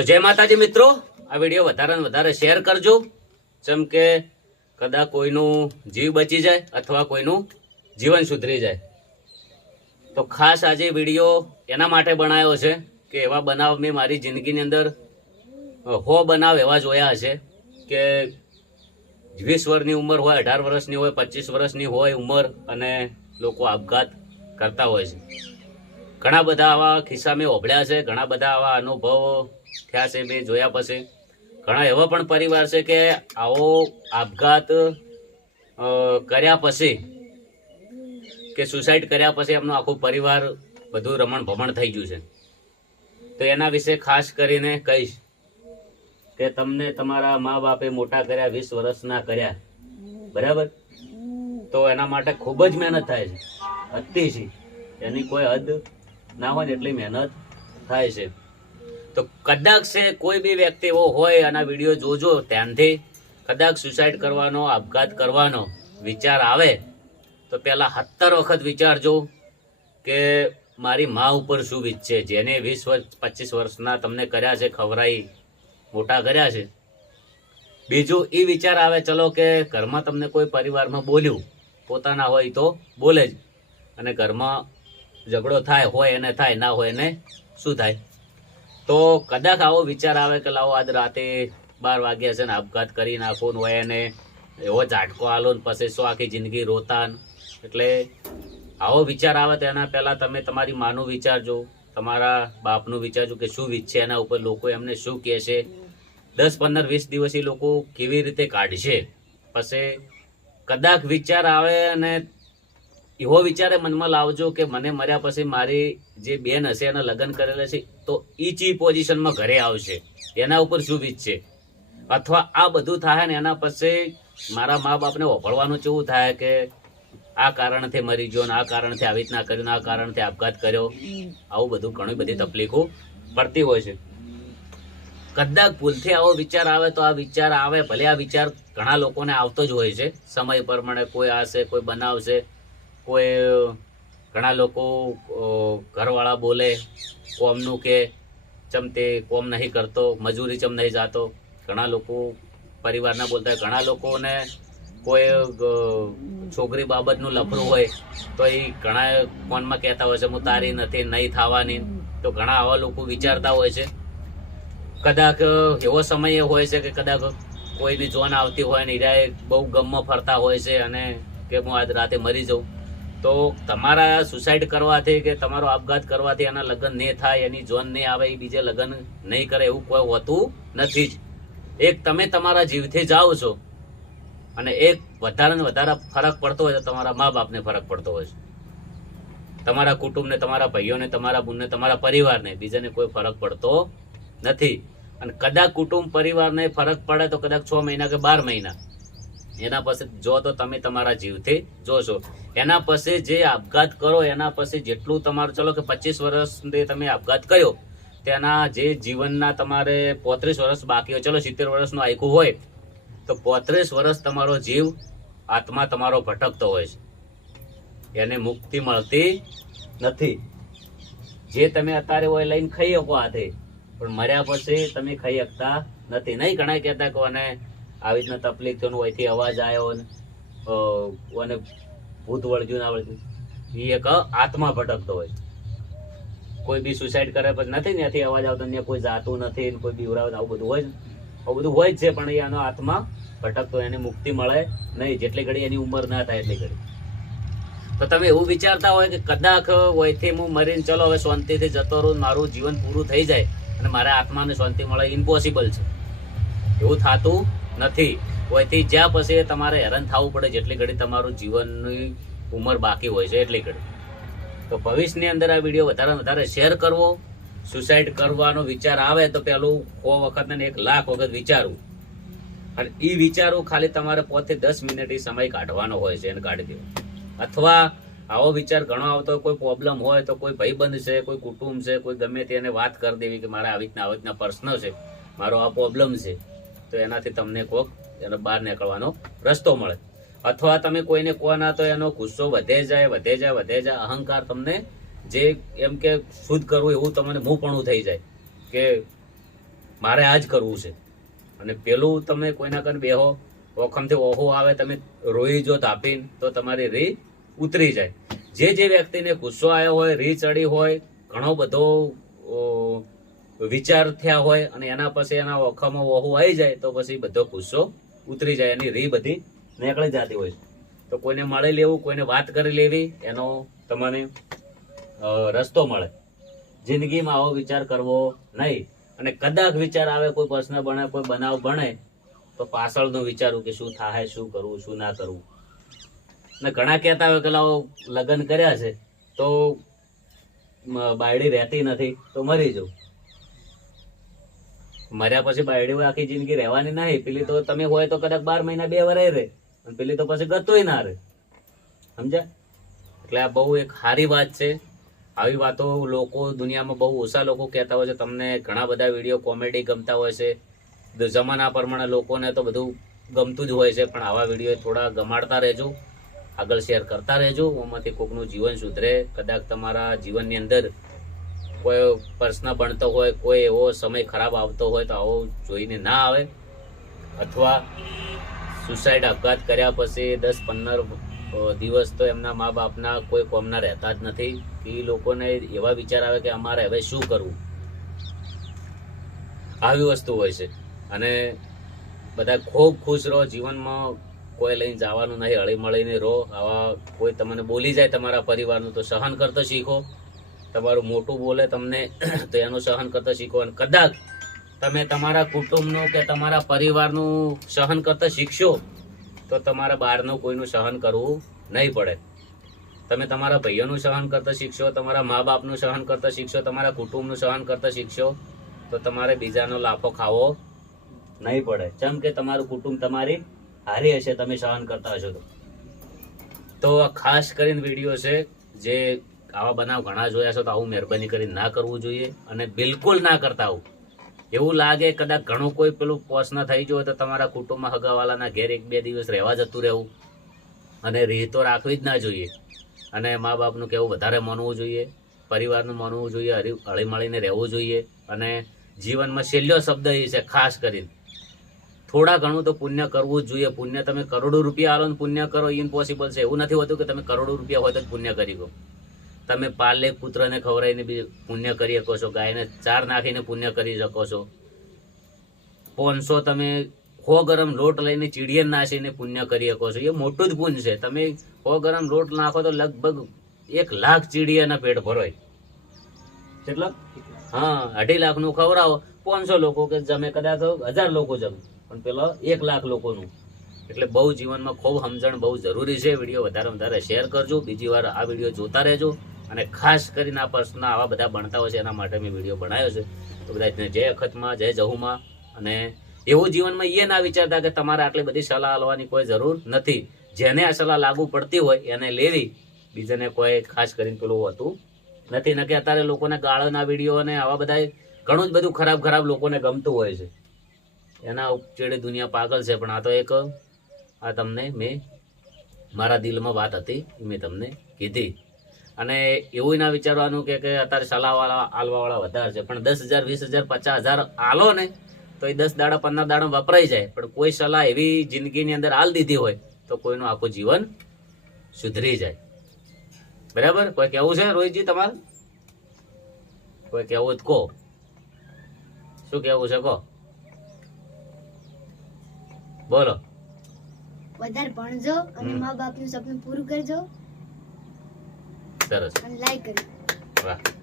તો જય માતાજી મિત્રો. આ વીડિયો વધારે વધારે શેર કરજો. જેમ કે કદાચ કોઈનું જીવ બચી જાય અથવા કોઈનું જીવન સુધરી જાય. તો ખાસ આજે વીડિયો એના માટે બનાવ્યો છે કે એવા બનાવ મેં મારી જિંદગીની અંદર હો બનાવ એવા જોયા હશે કે વીસ વર્ષની ઉંમર હોય, અઢાર વર્ષની હોય, પચીસ વર્ષની હોય ઉંમર અને લોકો આપઘાત કરતા હોય છે. ઘણા બધા આવા ખિસ્સા મેં ઓભળ્યા છે, ઘણા બધા આવા અનુભવો થયા છે મેં જોયા પછી. ઘણા એવા પણ પરિવાર છે કે આવો આપઘાત કર્યા પછી કે સુસાઇડ કર્યા પછી એમનો આખું પરિવાર બધું રમણ ભમણ થઈ ગયું છે. તો એના વિશે ખાસ કરીને કહીશ કે તમને તમારા મા બાપે મોટા કર્યા, વીસ વર્ષના કર્યા. બરાબર? તો એના માટે ખૂબ જ મહેનત થાય છે. અતિશય. એની કોઈ હદ ના હોય એટલી મહેનત થાય છે. તો કદાચ છે કોઈ બી વ્યક્તિ એવો હોય આના વીડિયો જોજો ધ્યાનથી. કદાચ સુસાઇડ કરવાનો, આપઘાત કરવાનો વિચાર આવે, તો પહેલાં સત્તર વખત વિચારજો કે મારી મા ઉપર શું વીત છે જેને વીસ વર્ષ પચીસ વર્ષના તમને કર્યા છે, ખવરાઈ, મોટા કર્યા છે. બીજું એ વિચાર આવે, ચલો કે ઘરમાં તમને કોઈ પરિવારમાં બોલ્યું, પોતાના હોય તો બોલે જ. અને ઘરમાં ઝઘડો થાય, હોય એને થાય, ના હોય એને શું થાય? તો કદાચ આવો વિચાર આવે કે લાવો આજ રાતે બાર વાગ્યા છે ને આપઘાત કરી નાખો ને હોય ને એવો ઝાટકો આલો ને પછી શું આખી જિંદગી રોતા એટલે આવો વિચાર આવે તો એના પહેલા તમે તમારી માનું વિચારજો તમારા બાપનું વિચારજો કે શું છે એના ઉપર લોકો એમને શું કહે છે દસ, પંદર, વીસ દિવસ એ લોકો કેવી રીતે કાઢશે? પછી કદાચ વિચાર આવે અને એવો વિચારે મનમાં લાવજો કે મને મર્યા પછી મારી જે બેન હશે એના લગ્ન કરેલા છે તો એ ચી પોઝિશનમાં ઘરે આવશે. એના ઉપર શું વીત છે અથવા આ બધું થાય ને એના પછી મારા મા બાપને વફળવાનું કેવું થાય કે આ કારણથી મરી ગયો ને આ કારણથી આવી રીતના કર્યું ને આ કારણથી આપઘાત કર્યો? આવું બધું ઘણી બધી તકલીફો પડતી હોય છે. કદાચ ભૂલથી આવો વિચાર આવે તો આ વિચાર આવે. ભલે આ વિચાર ઘણા લોકોને આવતો જ હોય છે. સમય પ્રમાણે કોઈ આવશે કોઈ બનાવશે, કોઈ ઘણા લોકો ઘરવાળા બોલે, કોમનું કે ચમ તે કોમ નહીં કરતો, મજૂરી ચમ નહીં જાતો. ઘણા લોકો પરિવારના બોલતા ઘણા લોકોને કોઈ છોકરી બાબતનું લફરું હોય, તો એ ઘણા ફોનમાં કહેતા હોય છે, હું તારી નથી, નહીં થવાની. તો ઘણા આવા લોકો વિચારતા હોય છે. કદાચ એવો સમય હોય છે કે કદાચ કોઈ બી જોન આવતી હોય ને હીરાએ બહુ ગમમાં ફરતા હોય છે અને કે હું આજ રાતે મરી જાઉં. તો તમારા સુસાઇડ કરવાથી કે તમારો આપઘાત કરવાથી એના લગ્ન નહીં થાય, એની જોન નહીં આવે, એ બીજે લગ્ન નહીં કરે એવું કોઈ હોતું નથી જ. એક તમે તમારા જીવથી જાઓ છો અને એક વધારે ને વધારે ફરક પડતો હોય તો તમારા મા બાપને ફરક પડતો હોય છે. તમારા કુટુંબને, તમારા ભાઈઓને, તમારા બુનને, તમારા પરિવારને બીજાને કોઈ ફરક પડતો નથી. અને કદાચ કુટુંબ પરિવારને ફરક પડે તો કદાચ છ મહિના કે બાર મહિના. એના પછી જો તો તમે તમારા જીવથી જોશો. એના પછી જે આપઘાત કરો, એના પછી જેટલું તમારું, ચલો કે પચીસ વર્ષ તમે આપઘાત કર્યો, તેના જે જીવનના તમારે પોત્રીસ વર્ષ બાકી હોય, ચલો સિત્તેર વર્ષનું આયકું હોય, તો પોત્રીસ વર્ષ તમારો જીવ, આત્મા તમારો ભટકતો હોય છે. એને મુક્તિ મળતી નથી. જે તમે અત્યારે હોય લઈને ખાઈ શકો હાથે, પણ મર્યા પછી તમે ખાઈ શકતા નથી. નહીં ઘણા કહેતા કે આવી રીતના તકલીફ થયો હોયથી અવાજ આવ્યો અને ભૂત ના વળગ્યું. એ એક આત્મા ભટકતો હોય. કોઈ બી સુસાઇડ કરે પછી નથી ત્યાંથી અવાજ આવતો ને કોઈ જાતું નથી કોઈ બીવરાવ આવું બધું હોય આવું બધું હોય જ છે, પણ એ આનો આત્મા ભટકતો એને મુક્તિ મળે નહીં. જેટલી ઘડી એની ઉંમર ના થાય એટલી ઘડી. તો તમે એવું વિચારતા હોય કે કદાચ હોયથી હું મરીને ચલો, હવે શાંતિથી જતો રહું, મારું જીવન પૂરું થઈ જાય અને મારા આત્માને શાંતિ મળે ઇમ્પોસિબલ છે. એવું થતું નથી. હોયથી જ્યાં પછી તમારે હેરાન થવું પડે જેટલી ઘડી તમારું જીવનની ઉંમર બાકી હોય છે એટલી ઘડી. તો ભવિષ્યની અંદર આ વીડિયો વધારે વધારે શેર કરવો સુસાઇડ કરવાનો વિચાર આવે તો પેલું સો વખત ને એક લાખ વખત વિચારવું. અને એ વિચારવું ખાલી તમારે પોતે દસ મિનિટ સમય કાઢવાનો હોય છે એને કાઢી દેવો. અથવા આવો વિચાર ઘણો આવતો કોઈ પ્રોબ્લેમ હોય તો કોઈ ભાઈબંધ છે, કોઈ કુટુંબ છે, કોઈ ગમે તેને વાત કરી દેવી કે મારે આવી રીતના આવી રીતના પ્રશ્ન છે, મારો આ પ્રોબ્લેમ છે, તો એનાથી તમને કોક એનો બહાર નીકળવાનો રસ્તો મળે. અથવા તમે કોઈને કહો ના તો એનો ગુસ્સો વધે જાય વધે જાય વધે જાય, અહંકાર તમને જે એમ કે શુદ્ધ કરવું એવું તમને મુંહપણું થઈ જાય કે મારે આ જ કરવું છે. અને પેલું તમે કોઈના કન બેહો, ઓખમથી ઓહો આવે, તમે રોઈ જો તાપીને તો તમારી રી ઉતરી જાય. જે જે વ્યક્તિને ગુસ્સો આવ્યો હોય, રી ચડી હોય, ઘણો બધો વિચાર થયા હોય અને એના પછી એના ઓખામાં વહુ આવી જાય, તો પછી બધો ગુસ્સો ઉતરી જાય એની રી બધી નીકળી જતી હોય છે. તો કોઈને મળી લેવું, કોઈને વાત કરી લેવી, એનો તમને રસ્તો મળે. જિંદગીમાં આવો વિચાર કરવો નહીં. અને કદાચ વિચાર આવે, કોઈ પ્રશ્ન બને, કોઈ બનાવ બને, તો પાછળનું વિચારવું કે શું થાય, શું કરવું, શું ના કરવું. ને ઘણા કહેતા હોય કે લગ્ન કર્યા છે, તો બાયડી રહેતી નથી, તો મરી જવું મર્યા પછી બાયડી આખી જિંદગી રહેવાની નહીં. પેલી તો તમે હોય તો કદાચ બાર મહિના બે વરે રહે. અને પેલી તો પછી ગતોય ના રહે. સમજ્યા? એટલે આ બહુ એક સારી વાત છે. આવી વાતો લોકો દુનિયામાં બહુ ઓછા લોકો કહેતા હોય છે. તમને ઘણા બધા વીડિયો કોમેડી ગમતા હોય છે. જમાના પ્રમાણે લોકોને તો બધું ગમતું જ હોય છે. પણ આવા વીડિયો થોડા ગમાડતા રહેજો. આગળ શેર કરતા રહેજો. એમાંથી કોકનું જીવન સુધરે. કદાચ તમારા જીવનની અંદર કોઈ પ્રશ્ન બનતો હોય, કોઈ એવો સમય ખરાબ આવતો હોય તો આવો જોઈને ના આવે. અથવા સુસાઇડ આપઘાત કર્યા પછી દસ પંદર દિવસ તો એમના મા બાપના કોઈ કોમના રહેતા જ નથી. એ લોકોને એવા વિચાર આવે કે અમારે હવે શું કરવું? આવી વસ્તુ હોય છે. અને બધા ખૂબ ખુશ રહો, જીવનમાં કોઈ લઈને જવાનું નહીં હળી મળીને રહો. આવા કોઈ તમને બોલી જાય તમારા પરિવારનું તો સહન કરતો શીખો. તમારું મોટું બોલે તમને તો એનું સહન કરતા શીખો અને કદાચ તમે તમારા કુટુંબનું કે તમારા પરિવારનું સહન કરતા શીખશો, તો તમારા બહારનું કોઈનું સહન કરવું નહીં પડે. તમે તમારા ભાઈઓનું સહન કરતા શીખશો, તમારા મા બાપનું સહન કરતા શીખશો, તમારા કુટુંબનું સહન કરતા શીખશો, તો તમારે બીજાનો લાફો ખાવો નહીં પડે. જેમ કે તમારું કુટુંબ તમારી હારી હશે, તમે સહન કરતા હશો તો. તો આ ખાસ કરીને વીડિયો છે જે આવા બનાવ ઘણા જોયા છો તો આવું મહેરબાની કરી ના કરવું જોઈએ અને બિલકુલ ના કરતા આવું. એવું લાગે કદાચ ઘણું કોઈ પેલું પોસ ના થઈ ગયો તો તમારા કુટુંબમાં હગાવાલાના ઘેર એક બે દિવસ રહેવા જતું રહેવું અને રીતો રાખવી જ ના જોઈએ. અને મા બાપનું કહેવું વધારે માનવું જોઈએ, પરિવારનું માનવું જોઈએ, હરી હળી મળીને રહેવું જોઈએ અને જીવનમાં છેલ્લો શબ્દ એ છે ખાસ કરીને. થોડા ઘણું તો પુણ્ય કરવું જ જોઈએ. પુણ્ય તમે કરોડો રૂપિયા આલો પુણ્ય કરો ઇમ્પોસિબલ છે. એવું નથી હોતું કે તમે કરોડો રૂપિયા હોય તો પુણ્ય કરી શકો તમે પાલે કૂતરાને ખવડાવીને બી પુણ્ય કરી શકો છો. ગાયને ચાર નાખીને પુણ્ય કરી શકો છો. પોનસો તમે સો ગરમ લોટ લઈને ચીડિયન નાસીને પુણ્ય કરી શકો છો. એ મોટું જ પુણ્ય છે. તમે સો ગરમ લોટ નાખો તો લગભગ એક લાખ ચીડિયાના પેટ ભરોય. કેટલા? હા, અઢી લાખનું ખવડાવો. પાંચસો લોકો કે જમે, કદાચ હજાર લોકો જમે. પણ પેલો એક લાખ લોકોનું. એટલે બહુ જીવનમાં ખૂબ સમજણ બહુ જરૂરી છે. વીડિયો વધારે વધારે શેર કરજો. બીજી વાર આ વીડિયો જોતા રહેજો. અને ખાસ કરીને આ પર્સના આવા બધા ભણતા હોય છે, એના માટે મેં વીડિયો બનાવ્યો છે. તો બધા જય અખતમાં, જય જહુમાં. અને એવું જીવનમાં એ ના વિચારતા કે તમારે આટલી બધી સલાહ લેવાની કોઈ જરૂર નથી. જેને આ સલાહ લાગુ પડતી હોય, એને લેવી. બીજાને કોઈ ખાસ કરીને પેલું હોતું નથી. ન કે અત્યારે લોકોને ગાળોના વીડિયો અને આવા બધા ઘણું જ બધું ખરાબ ખરાબ લોકોને ગમતું હોય છે. એના ચેડે દુનિયા પાગલ છે. પણ આ તો એક, આ તમને મેં મારા દિલમાં વાત હતી મેં તમને કીધી. અને એવું ના વિચારવાનું કે કે અત્યારે સલાહવાળા આલવાવાળા વધારે છે. પણ દસ હજાર વીસ હજાર પચાસ હજાર આલો ને તો એ દસ દાડા પંદર દાડા વપરાઈ જાય. પણ કોઈ સલાહ એવી જિંદગીની અંદર આલ દીધી હોય તો કોઈનું આખું જીવન સુધરી જાય. બરાબર? કોઈ કેવું છે રોહિતજી તમારે? કોઈ કેવું જ કહો. શું કેવું છે કહો? બોલો. વધારે ભણજો અને મા બાપનું સપનું પૂરું કરજો. સરસ અને લાઈક કરજો વાહ